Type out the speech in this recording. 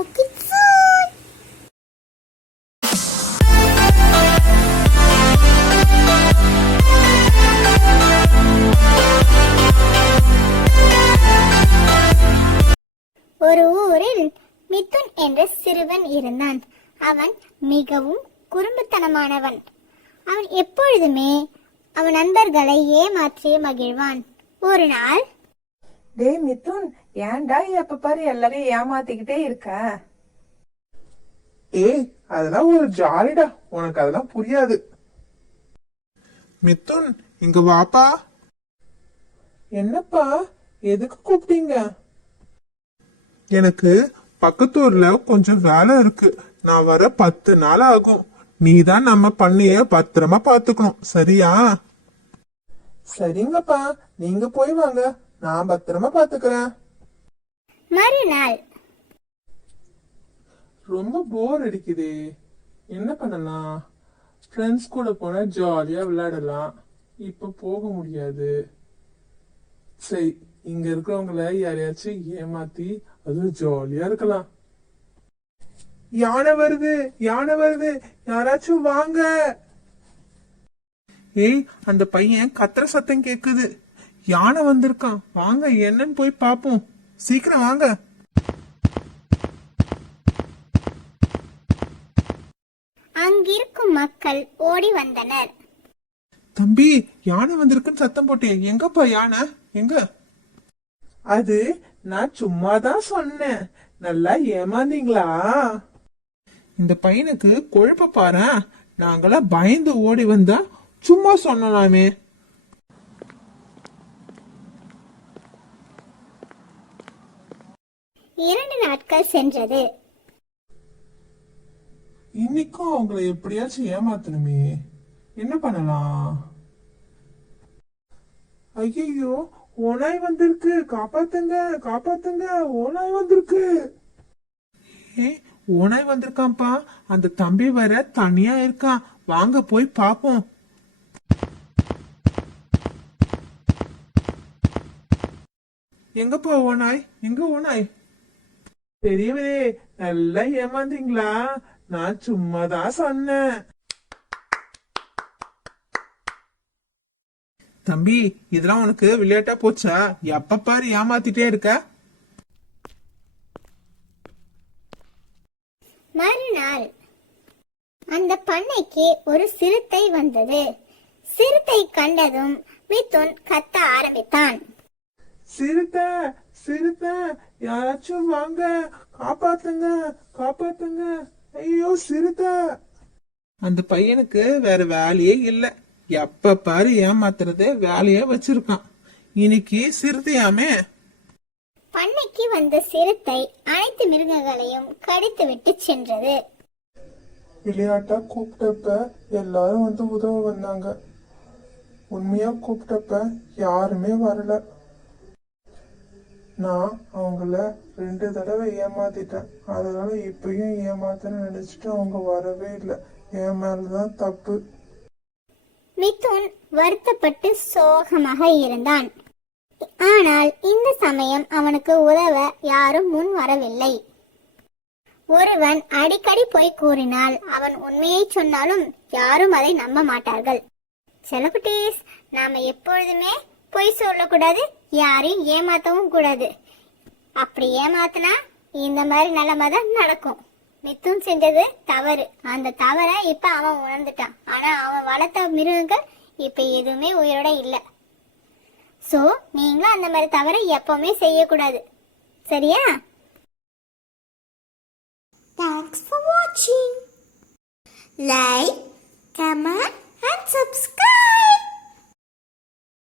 Talk it soon. ஒரு ஊரில் மிதுன் என்ற சிறுவன் இருந்தான். அவன் மிகவும் குறும்புத்தனமானவன். அவன் எப்பொழுதுமே அவன் நண்பர்களை ஏமாற்றி மகிழ்வான். ஒரு நாள், டேய் மிதுன், ஏன்டா எப்ப பாரு எல்லாரையும் ஏமாத்திக்கிட்டே இருக்க? ஏய், அதெல்லாம் ஒரு ஜாலிடா, உனக்கு அதெல்லாம் புரியாது. மிதுன், இங்க வாப்பா. என்னப்பா, எதுக்கு கூப்பிட்டீங்க? எனக்கு பக்கத்தூர்ல கொஞ்சம் வேலை இருக்கு. நான் வர 10 நாள் ஆகும். நீதான் நம்ம பண்ணைய பத்திரமா பாத்துக்கணும், சரியா? சரிங்கப்பா, நீங்க போய் வாங்க, நான் பத்திரமா பாத்துக்கிறேன். மறுநாள், ரொம்ப போர் அடிக்குதே, என்ன பண்ணலாம்? ஃப்ரெண்ட்ஸ் கூட போனா ஜாலியா விளையாடலாம். இப்ப போக முடியாது. சரி, இங்க இருக்கிறவங்கள யாரையாச்சும் ஏமாத்தி அது ஜாலியா இருக்கலாம். யானை வருது, யானை வருது, யாராச்சும் வாங்க. ஏய், அந்த பையன் கத்துற சத்தம் கேக்குது. யானை வந்திருக்கான், வாங்க என்னன்னு போய் பாப்போம். சீக்கிரம் வாங்க. அங்கிருக்கும் மக்கள் ஓடி வந்தனர். தம்பி, யானை வந்திருக்குன்னு சத்தம் போட்டேன், எங்கப்பா யானை, எங்க? அது நான் சும்மாதான் சொன்னேன், நல்லா ஏமாந்தீங்களா? இந்த பையனுக்கு கொழுப்ப பாரு, நாங்களாம் பயந்து ஓடி வந்தா சும்மா சொன்னலாமே. இரண்டு நாட்கள் சென்றது. இன்னைக்கும் அவங்களை எப்படியாச்சும் ஏமாத்தணுமே, என்ன பண்ணலாம்? ஐயோ, ஓனாய் வந்திருக்கு, காப்பாத்துங்க காப்பாத்துங்க, ஓனாய் வந்திருக்கு. ஓனாய் வந்திருக்கான்ப்பா, அந்த தம்பி வர தனியா இருக்கான், வாங்க போய் பாப்போம். எங்கப்பா ஓனாய், எங்க ஓனாய்? தெரியவே, நல்லா ஏமாந்தீங்களா? நான் சும்மாதான் சொன்னேன். தம்பி, இதெல்லாம் உனக்கு விளையாட்டா போச்சா? எப்ப பாரு ஏமாத்திட்டே இருக்க. மறுநாள், அந்த பண்ணைக்கு ஒரு சிறுத்தை வந்தது. சிறுத்தை கண்டதும் மிதுன் கத்த ஆரம்பித்தான். சிறுத்தை, சிறுத்தை, யாராச்சும் வாங்க, காப்பாத்துங்க காப்பாத்துங்க, ஐயோ சிறுத்தை. அந்த பையனுக்கு வேற வேலையே இல்ல, எப்ப பாரு ஏமாத்துறதே வேலையே வச்சிருக்கான். இன்னைக்கு சிறுத்தையாமே. பண்ணைக்கு வந்த சிறுத்தை அனைத்து மிருகங்களையும் கடித்து விட்டு சென்றது. விளையாட்டா கூப்பிட்டப்ப எல்லாரும் வந்து உதவ வந்தாங்க. உண்மையா கூப்பிட்டப்ப யாருமே வரல. நான் அவங்கள 2 தடவை ஏமாத்திட்டேன். அதனால இப்பயும் ஏமாத்தன்னு நினைச்சிட்டு அவங்க வரவே இல்லை. என் மேலதான் தப்பு. மிதுன் வருத்தப்பட்டு சோகமாக இருந்தான். ஆனால் இந்த சமயம் அவனுக்கு உதவ யாரும் முன் வரவில்லை. ஒருவன் அடிக்கடி பொய் கூறினால் அவன் உண்மையை சொன்னாலும் யாரும் அதை நம்ப மாட்டார்கள். செல்லக்குட்டீஸ், நாம எப்பொழுதுமே பொய் சொல்லக்கூடாது, யாரையும் ஏமாத்தவும் கூடாது. அப்படி ஏமாத்தினா இந்த மாதிரி நிலைமை தான் நடக்கும். மிதுன் செஞ்சது தவறு. அந்த தவறை இப்ப அவன் உணர்ந்துட்டான். ஆனா அவன் வளர்த்த மிருகங்கள் இப்ப எதுவுமே உயிரோட இல்ல. சோ நீங்களும் அந்த மாதிரி தவறை எப்பவுமே செய்யக்கூடாது, சரியா? Thanks for watching. Like, comment